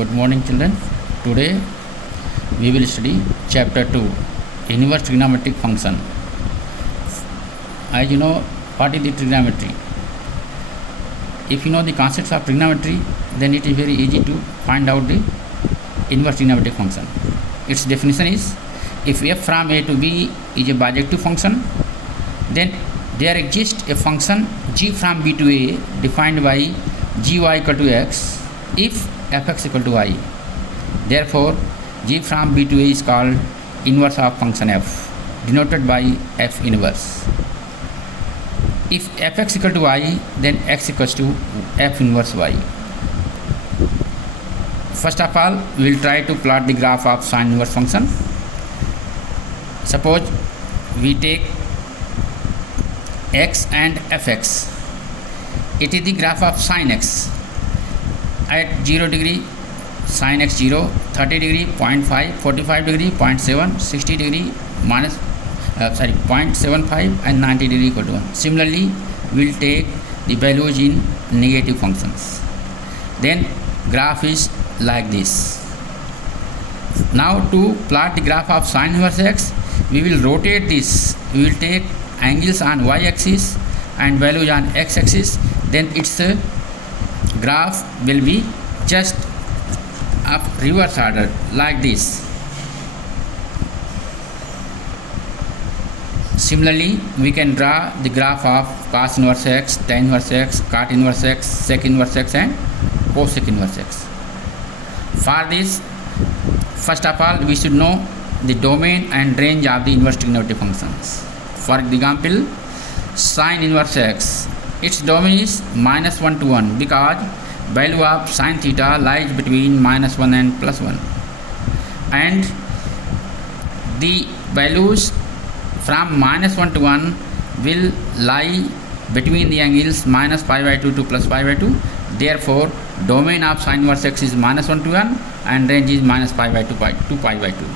Good morning, children. Today we will study chapter 2, inverse trigonometric function. As you know, what is the trigonometry? If you know the concepts of trigonometry, then it is very easy to find out the inverse trigonometric function. Its definition is, if f from a to b is a bijective function, then there exists a function g from b to a defined by gy equal to x if fx equal to y. Therefore, g from b to a is called inverse of function f, denoted by f inverse. If fx equal to y, then x equals to f inverse y. First of all, we will try to plot the graph of sine inverse function. Suppose we take x and fx. It is the graph of sine x. At 0 degree, sine x 0, 30 degree, 0.5, 45 degree, 0.7, 60 degree, 0.75 and 90 degree equal to 1. Similarly, we will take the values in negative functions. Then graph is like this. Now to plot the graph of sine inverse x, we will rotate this. We will take angles on y-axis and values on x-axis. Then its graph will be just of reverse order like this. Similarly, we can draw the graph of cos inverse x, tan inverse x, cot inverse x, sec inverse x and cosec inverse x. For this, first of all, we should know the domain and range of the inverse trigonometric functions. For example, sine inverse x, its domain is -1 to 1 because value of sine theta lies between -1 and +1, and the values from -1 to 1 will lie between the angles -π/2 to +π/2. Therefore, domain of sine inverse x is -1 to 1 and range is -π/2 to π/2.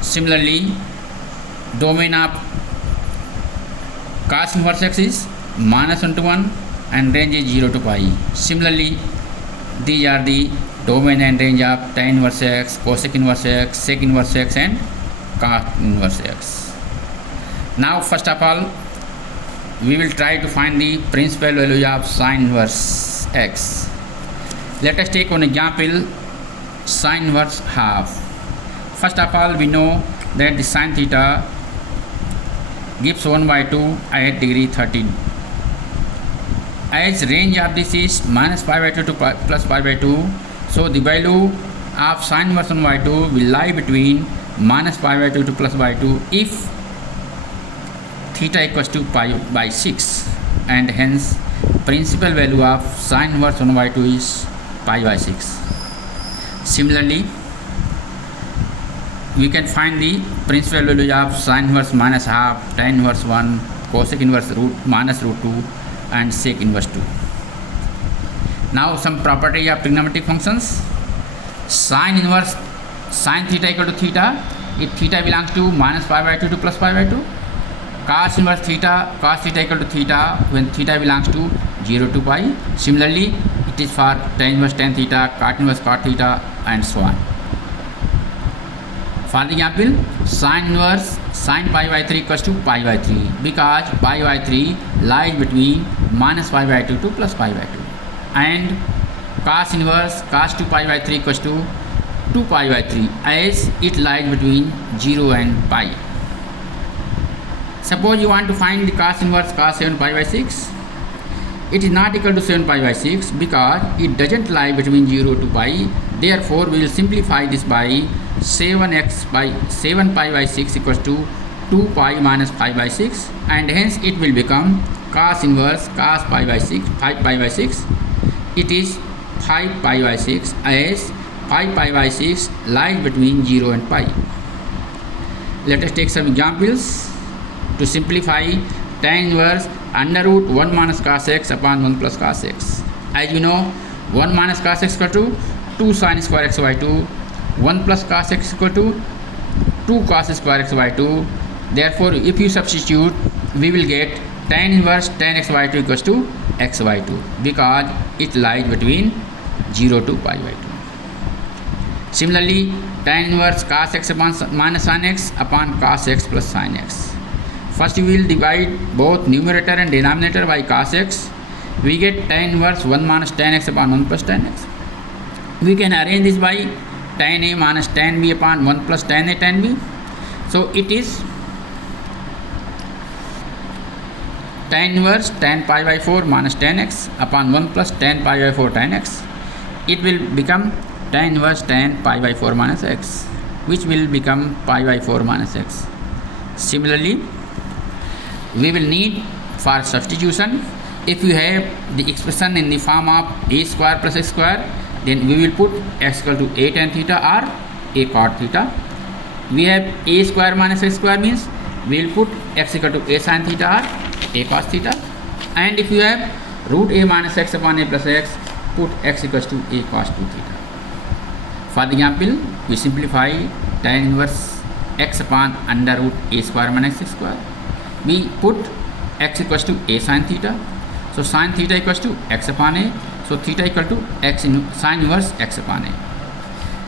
Similarly, domain of cos inverse x is -1 to 1 and range is 0 to pi. Similarly, these are the domain and range of tan inverse x, cosec inverse x, sec inverse x and cot inverse x. Now, first of all, we will try to find the principal value of sine inverse x. Let us take one example, sine inverse half. First of all, we know that the sine theta gives 1/2 at degree 13. As range of this is -π/2 to +π/2, so the value of sine inverse 1/2 will lie between -π/2 to +π/2 if theta equals to π/6, and hence principal value of sine inverse 1/2 is π/6. Similarly, we can find the principal value of sine inverse -half, tan inverse 1, cosec inverse -√2 and sec inverse 2. Now some property of trigonometric functions. Sine inverse sine theta equal to theta if theta belongs to -π/2 to +π/2. Cos inverse theta, cos theta equal to theta when theta belongs to 0 to pi. Similarly, it is for tan inverse tan theta, cot inverse cot theta and so on. For example, sine inverse sine π/3 equals to π/3 because π/3 lies between -π/2 to +π/2, and cos inverse cos 2π/3 equals to 2π/3 as it lies between 0 and pi. Suppose you want to find the cos inverse cos 7π/6. It is not equal to 7π/6 because it doesn't lie between 0 to pi. Therefore, we will simplify this by 7π/6 equals to 2 pi minus π/6, and hence it will become cos inverse cos π/6, 5π/6. It is 5π/6 as 5π/6 lies between 0 and pi. Let us take some examples. To simplify, tan inverse √1 minus cos x upon 1 plus cos x. As you know, 1 minus cos x equal to 2 sin square x by 2, 1 plus cos x equal to 2 cos square x by 2. Therefore, if you substitute, we will get tan inverse tan x by 2 equals to x by 2 because it lies between 0 to pi by 2. Similarly, tan inverse cos x upon minus sin x upon cos x plus sin x. First we will divide both numerator and denominator by cos x. We get tan inverse 1 minus tan x upon 1 plus tan x. We can arrange this by tan a minus tan b upon 1 plus tan a tan b. So it is tan inverse tan pi by 4 minus tan x upon 1 plus tan pi by 4 tan x. It will become tan inverse tan pi by 4 minus x, which will become pi by 4 minus x. Similarly, we will need for substitution, if you have the expression in the form of a square plus x square, then we will put x equal to a tan theta or a cot theta. We have a square minus x square means we will put x equal to a sin theta or a cos theta. And if you have root a minus x upon a plus x, put x equals to a cos 2 theta. For the example, we simplify tan inverse x upon under root a square minus x square. We put x equals to a sin theta. So sin theta equals to x upon a. So theta equal to x in sin inverse x upon a.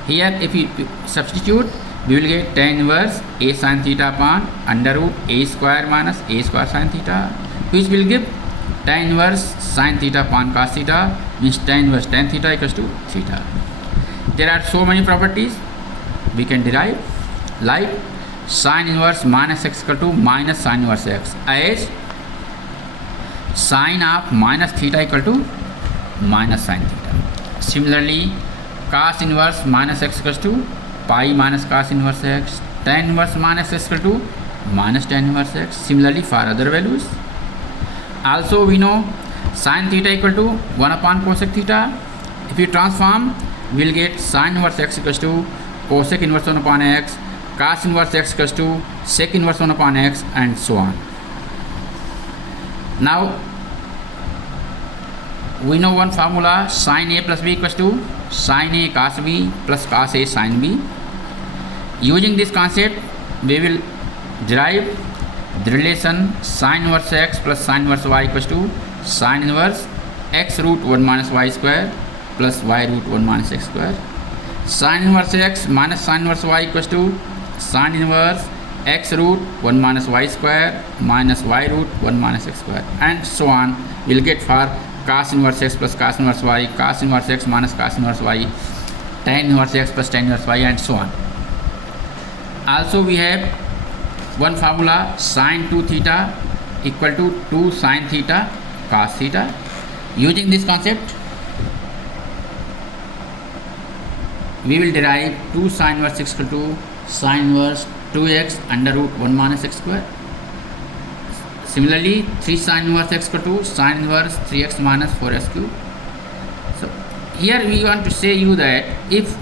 Here if we substitute, we will get tan inverse a sin theta upon under root a square minus a square sin theta, which will give tan inverse sin theta upon cos theta, means tan inverse tan theta equals to theta. There are so many properties we can derive, like sin inverse minus x equal to minus sin inverse x, as sin of minus theta equal to minus sin theta. Similarly, cos inverse minus x equals to pi minus cos inverse x, tan inverse minus x equal to minus tan inverse x. Similarly, for other values. Also, we know sin theta equal to 1 upon cosec theta. If you transform, we will get sin inverse x equals to cosec inverse 1 upon x, cos inverse x equals to sec inverse 1 upon x, and so on. Now, we know one formula, sin a plus b equals to sin a cos b plus cos a sin b. Using this concept, we will derive the relation sin inverse x plus sin inverse y equals to sin inverse x root 1 minus y square plus y root 1 minus x square. Sin inverse x minus sin inverse y equals to sin inverse x root 1 minus y square minus y root 1 minus x square, and so on. We will get for cos inverse x plus cos inverse y, cos inverse x minus cos inverse y, tan inverse x plus tan inverse y, and so on. Also, we have one formula, sin 2 theta equal to 2 sin theta cos theta. Using this concept, we will derive 2 sin inverse x equal to sin inverse 2x under root 1 minus x square. Similarly, 3 sin inverse x equal to sin inverse 3x minus 4x cube. So here we want to say you that if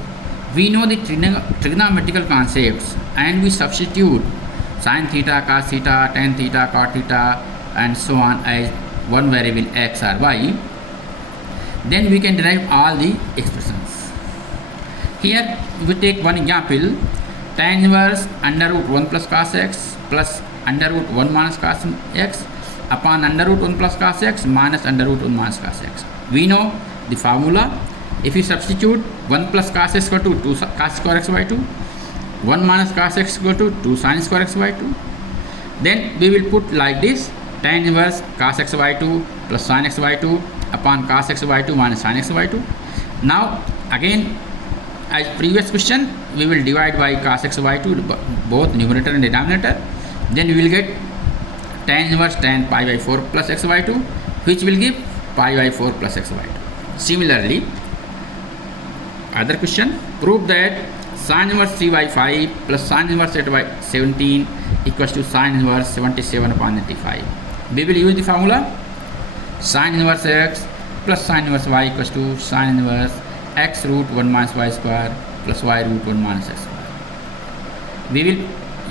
we know the trigonometrical concepts and we substitute sin theta, cos theta, tan theta, cot theta, and so on as one variable x or y, then we can derive all the expressions. Here we take one example, tan inverse under root 1 plus cos x plus under root 1 minus cos x upon under root 1 plus cos x minus under root 1 minus cos x. We know the formula. If you substitute 1 plus cos x equal to 2 cos square x by 2, 1 minus cos x equal to 2 sin square x by 2, then we will put like this, tan inverse cos x by 2 plus sin x by 2 upon cos x by 2 minus sin x by 2. Now again, as previous question, we will divide by cos x by 2 both numerator and denominator. Then we will get tan inverse tan pi by 4 plus x by 2, which will give pi by 4 plus x by 2. Similarly, other question, prove that sin inverse 3 by 5 plus sin inverse 8 by 17 equals to sin inverse 77 upon 95. We will use the formula sin inverse x plus sin inverse y equals to sin inverse x root 1 minus y square plus y root 1 minus x square. We will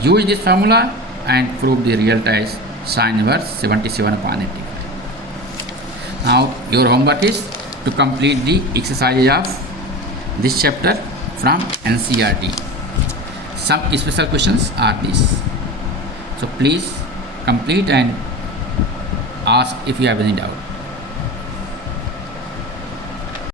use this formula and prove the result as sin inverse 77 upon 85. Now your homework is to complete the exercises of this chapter from NCERT. Some special questions are these. So please complete and ask if you have any doubt.